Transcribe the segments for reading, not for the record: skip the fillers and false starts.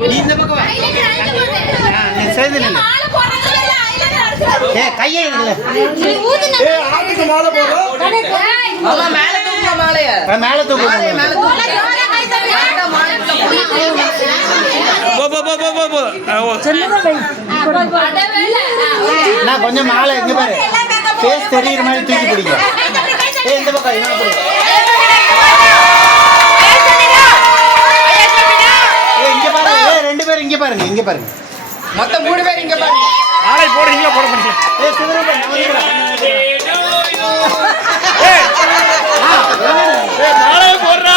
நீ இந்த பக்கம் வா. நீ சேர்ந்து நில்லு. கையை ஆட்டுக்கு மாலை போடுறோம். மேல தூக்குற மாலைய மேல தூக்கு. நான் கொஞ்சம் மாலை இங்க பாரு, பேஸ் தெரியுற மாதிரி தூக்கி பிடிக்க. இந்த பக்கம் இவனை பிடி. இங்க பாருங்க, ரெண்டு பேரும் இங்க பாருங்க, இங்க பாருங்க. மொத்தம் 3 பேர் இங்க பாருங்க. மாலை போடுறீங்களா போட மாட்டீங்க? மாலை போடுறா.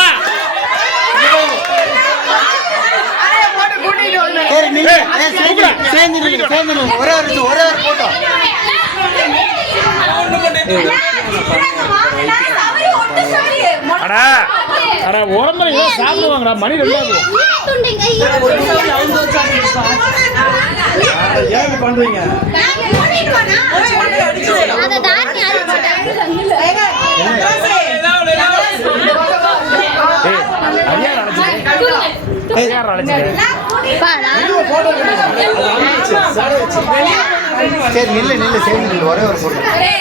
ஒரே ஒரு போட்டோ. உடம்புல சாப்பிடுவாங்கடா. மணி 2 ஏன் பண்றீங்க? சரி நில்லு நில்லு, சேர்ந்து நில்லு. ஒரே ஒரு போட்டோ.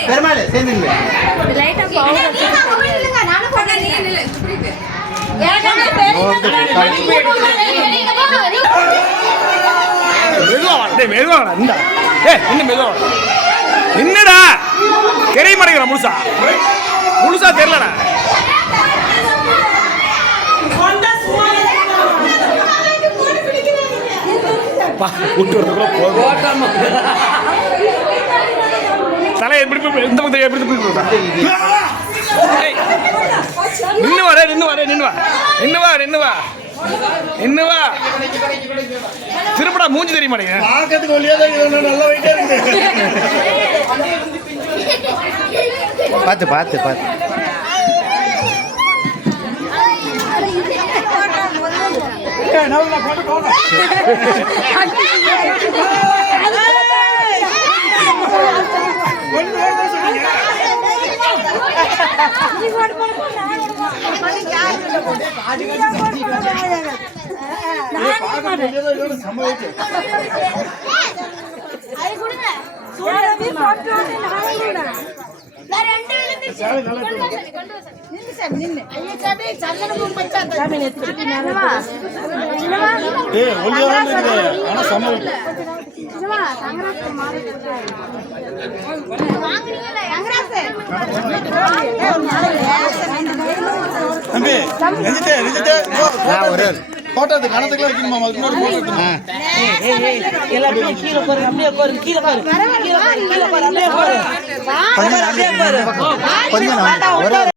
பெருமாள் சேர்ந்து நில்லு. என்னடா தெரிய மாட்டேங்கிற முழுசா முழுசா தெரியலடா. தலை எப்படி இந்த பக்கம் எப்படி நின்று வர நின்று வர நின்று வா நின்று வா நின்று வா நின்று வா. திருப்படா மூஞ்சி தெரிய மாட்டேங்க. பார்க்கறதுக்கு ஒல்லியாதான் நல்லா வெயிட்டா இருக்கு. பார்த்து பார்த்து பார்த்து. போட்டோ கணத்துக்குள்ள வைக்கணுமா? கொஞ்சம்